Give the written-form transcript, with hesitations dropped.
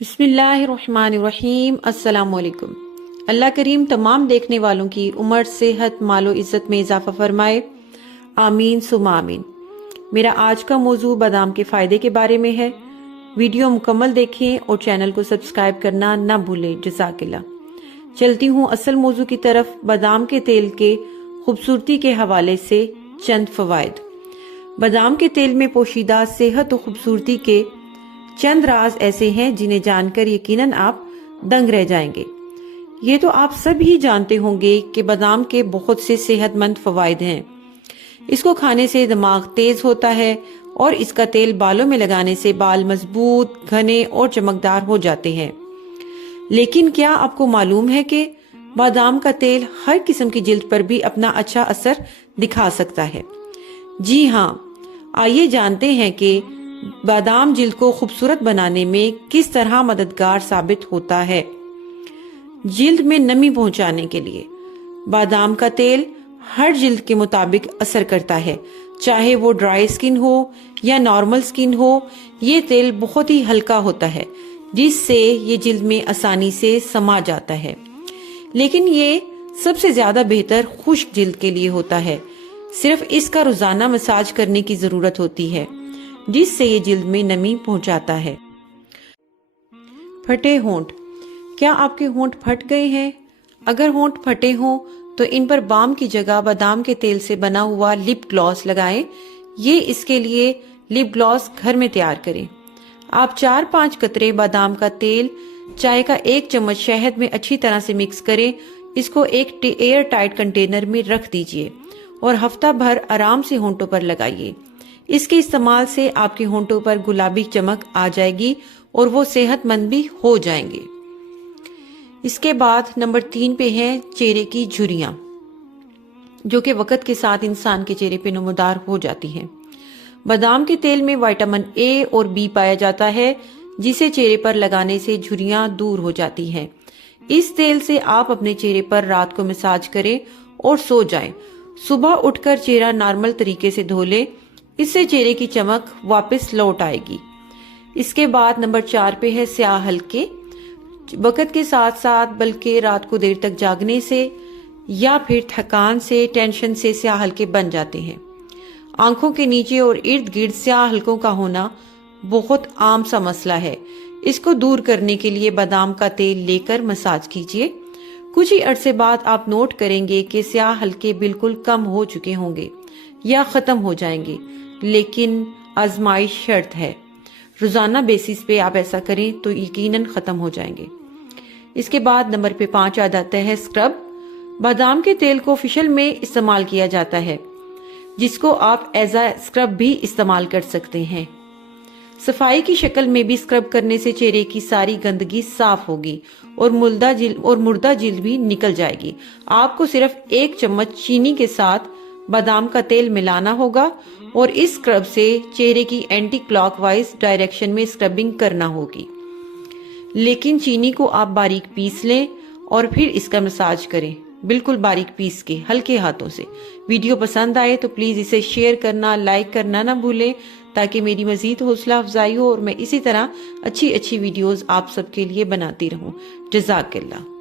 बिस्मिल्लाहिर्रहमानिर्रहीम। अस्सलाम वालेकुम। अल्लाह करीम तमाम देखने वालों की उम्र, सेहत, मालो इज्जत में इजाफा फरमाए। आमीन सुमा आमीन। मेरा आज का मौजू बादाम के फ़ायदे के बारे में है। वीडियो मुकम्मल देखें और चैनल को सब्सक्राइब करना ना भूलें। जज़ाकिल्लाह। चलती हूँ असल मौजू की तरफ। बादाम के तेल के खूबसूरती के हवाले से चंद फ़वाइद। बादाम के तेल में पोशीदा सेहत और खूबसूरती के चंद राज ऐसे हैं जिन्हें जानकर यकीनन आप दंग रह जाएंगे। ये तो आप सब ही जानते होंगे कि बादाम के बहुत से सेहतमंद फवायद हैं। इसको खाने से दिमाग तेज होता है और इसका तेल बालों में लगाने से बाल मजबूत, घने और चमकदार हो जाते हैं। लेकिन क्या आपको मालूम है कि बादाम का तेल हर किस्म की जिल्द पर भी अपना अच्छा असर दिखा सकता है? जी हाँ, आइए जानते हैं कि बादाम जिल्द को खूबसूरत बनाने में किस तरह मददगार साबित होता है। जिल्द में नमी पहुंचाने के लिए बादाम का तेल हर जिल्द के मुताबिक असर करता है, चाहे वो ड्राई स्किन हो या नॉर्मल स्किन हो। ये तेल बहुत ही हल्का होता है जिससे ये जिल्द में आसानी से समा जाता है। लेकिन ये सबसे ज्यादा बेहतर खुश्क जिल्द के लिए होता है। सिर्फ इसका रोजाना मसाज करने की जरूरत होती है जिससे ये जिल्द में नमी पहुंचाता है। फटे होंठ। क्या आपके होंठ फट गए हैं? अगर होंठ फटे हों तो इन पर बाम की जगह बादाम के तेल से बना हुआ लिप ग्लॉस लगाएं। ये इसके लिए लिप ग्लॉस घर में तैयार करें। आप 4-5 कतरे बादाम का तेल चाय का 1 चम्मच शहद में अच्छी तरह से मिक्स करें। इसको एक एयर टाइट कंटेनर में रख दीजिए और हफ्ता भर आराम से होंठों पर लगाइए। इसके इस्तेमाल से आपके होंठों पर गुलाबी चमक आ जाएगी और वो सेहतमंद भी हो जाएंगे। इसके बाद नंबर 3 पे है चेहरे की झुर्रियां, जो कि वक्त के साथ इंसान के चेहरे पे नमूदार हो जाती हैं। बादाम के तेल में विटामिन ए और बी पाया जाता है जिसे चेहरे पर लगाने से झुर्रियां दूर हो जाती हैं। इस तेल से आप अपने चेहरे पर रात को मसाज करें और सो जाएं। सुबह उठकर चेहरा नॉर्मल तरीके से धो लें, इससे चेहरे की चमक वापस लौट आएगी। इसके बाद नंबर 4 पे है स्याह हल्के। वक्त के साथ साथ बल्कि रात को देर तक जागने से या फिर थकान से, टेंशन से स्याह हल्के बन जाते हैं। आंखों के नीचे और इर्द गिर्द स्याह हल्कों का होना बहुत आम सा मसला है। इसको दूर करने के लिए बादाम का तेल लेकर मसाज कीजिए। कुछ ही अरसे बाद आप नोट करेंगे कि स्याह हल्के बिल्कुल कम हो चुके होंगे या खत्म हो जाएंगे। लेकिन आजमाइश शर्त है, रोजाना बेसिस पे आप ऐसा करें तो यकीनन खत्म हो जाएंगे। इसके बाद नंबर पे 5 आ जाता है स्क्रब। बादाम के तेल को फेशियल में इस्तेमाल किया जाता है, जिसको आप एज अ स्क्रब भी इस्तेमाल कर सकते हैं। सफाई की शक्ल में भी स्क्रब करने से चेहरे की सारी गंदगी साफ होगी और मुर्दा जिल्द भी निकल जाएगी। आपको सिर्फ 1 चम्मच चीनी के साथ बादाम का तेल मिलाना होगा और इस स्क्रब से चेहरे की एंटी क्लॉकवाइज डायरेक्शन में स्क्रबिंग करना होगी। लेकिन चीनी को आप बारीक पीस लें और फिर इसका मसाज करें, बिल्कुल बारीक पीस के हल्के हाथों से। वीडियो पसंद आए तो प्लीज इसे शेयर करना, लाइक करना ना भूलें, ताकि मेरी मजीद हौसला अफजाई हो और मैं इसी तरह अच्छी वीडियोस आप सबके लिए बनाती रहूं। जज़ाकल्लाह।